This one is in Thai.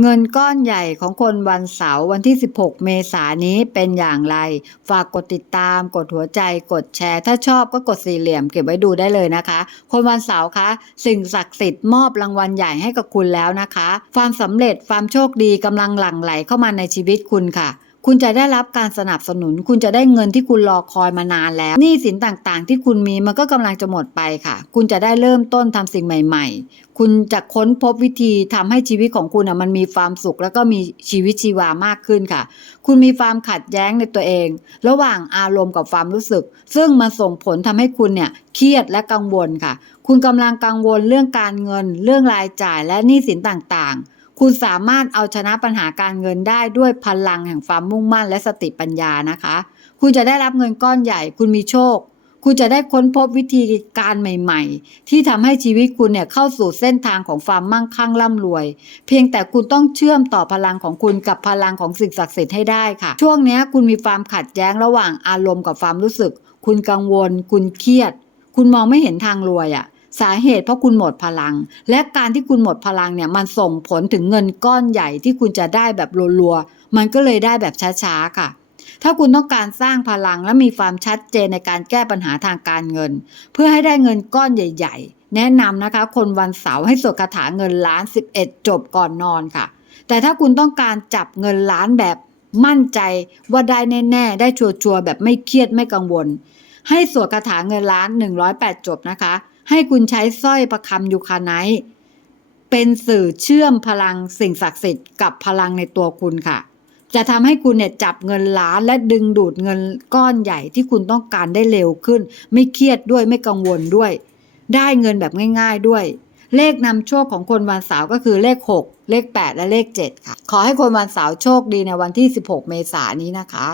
เงินก้อนใหญ่ของคนวันเสาร์วันที่ 16 เมษายนนี้เป็นอย่างไร ฝากกดติดตาม กดหัวใจ กดแชร์ ถ้าชอบก็กดสี่เหลี่ยมเก็บไว้ดูได้เลยนะคะ คนวันเสาร์คะ สิ่งศักดิ์สิทธิ์มอบรางวัลใหญ่ให้กับคุณแล้วนะคะ ความสำเร็จความโชคดีกำลังหลั่งไหลเข้ามาในชีวิตคุณค่ะ คุณจะได้รับการสนับสนุน คุณจะได้เงินที่คุณรอคอยมานานแล้วหนี้สินต่างๆ ที่คุณมีมันก็กำลังจะหมดไปค่ะ คุณจะได้เริ่มต้นทำสิ่งใหม่ ๆ คุณจะค้นพบวิธีทำให้ชีวิตของคุณอะมันมีความสุข แล้วก็มีชีวิตชีวามากขึ้นค่ะ คุณมีความขัดแย้งในตัวเอง ระหว่างอารมณ์กับความรู้สึก ซึ่งมันส่งผลทำให้คุณเนี่ยเครียดและกังวลค่ะ คุณกำลังกังวลเรื่องการเงิน เรื่องรายจ่ายและหนี้สินต่างๆ คุณสามารถเอาชนะปัญหาการเงินได้ด้วยพลังแห่งความมุ่งมั่นและสติปัญญานะคะ คุณจะได้รับเงินก้อนใหญ่ คุณมีโชค คุณจะได้ค้นพบวิธีการใหม่ ๆ ที่ทำให้ชีวิตคุณเนี่ยเข้าสู่เส้นทางของความมั่งคั่งร่ำรวย เพียงแต่คุณต้องเชื่อมต่อพลังของคุณกับพลังของสิ่งศักดิ์สิทธิ์ให้ได้ค่ะ ช่วงนี้คุณมีความขัดแย้งระหว่างอารมณ์กับความรู้สึก คุณกังวล คุณเครียด คุณมองไม่เห็นทางรวยอะ่ะ สาเหตุเพราะคุณหมดพลัง และการที่คุณหมดพลังเนี่ยมันส่งผลถึงเงินก้อนใหญ่ที่คุณจะได้แบบรัวๆมันก็เลยได้แบบช้าๆค่ะ ถ้าคุณต้องการสร้างพลังและมีความชัดเจนในการแก้ปัญหาทางการเงิน เพื่อให้ได้เงินก้อนใหญ่ ๆ แนะนำนะคะ คนวันเสาร์ให้สวดคาถาเงินล้าน 11 จบก่อนนอนค่ะ แต่ถ้าคุณต้องการจับเงินล้านแบบมั่นใจว่าได้แน่ๆ ได้ชัวร์ๆแบบไม่เครียดไม่กังวล ให้สวดคาถาเงินล้าน 108 จบนะคะ ให้คุณใช้สร้อยประคำยูคาไนท์เป็นสื่อเชื่อมพลังสิ่งศักดิ์สิทธิ์กับพลังในตัวคุณค่ะ จะทำให้คุณเนี่ยจับเงินล้านและดึงดูดเงินก้อนใหญ่ที่คุณต้องการได้เร็วขึ้น ไม่เครียดด้วยไม่กังวลด้วย ได้เงินแบบง่าย ๆด้วย เลขนำโชคของคนวันเสาร์ก็คือเลข 6 เลข 8 และเลข 7 ค่ะ ขอให้คนวันเสาร์โชคดีในวันที่ 16 เมษายนนี้นะคะ